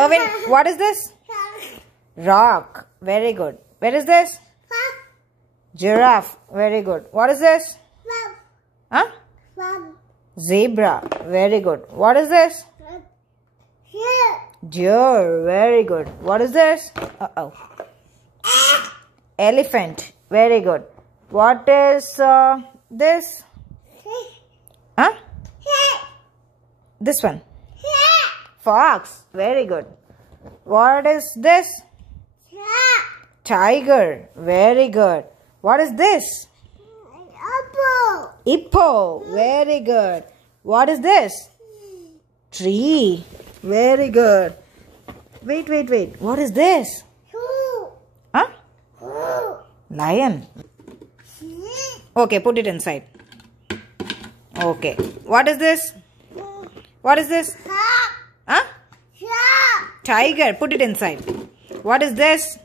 Irvin, what is this? Rock. Very good. Where is this? Giraffe. Very good. What is this? Huh? Zebra. Very good. What is this? Deer. Very good. What is this? Uh-oh. Elephant. Very good. What is this? Huh? This one. Fox. Very good. What is this? Tiger. Very good. What is this? Hippo. Very good. What is this? Tree. Very good. Wait. What is this? Huh? Lion. Okay, put it inside. Okay. What is this? What is this? Huh? Tiger. Put it inside. What is this?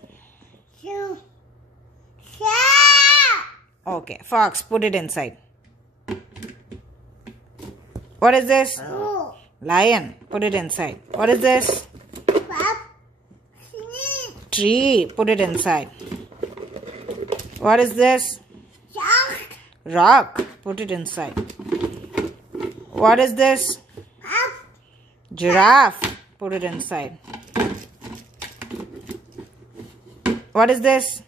Okay. Fox. Put it inside. What is this? Lion. Put it inside. What is this? Tree. Put it inside. What is this? Rock. Put it inside. What is this? Giraffe. Put it inside. What is this?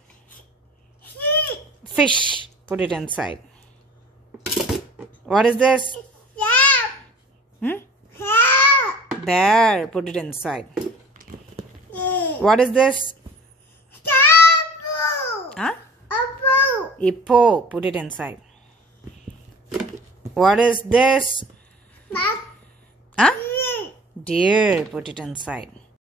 Fish. Put it inside. What is this? Bear. Put it inside. What is this? Huh? Hippo. Put it inside. What is this? Huh? Deer. Put it inside.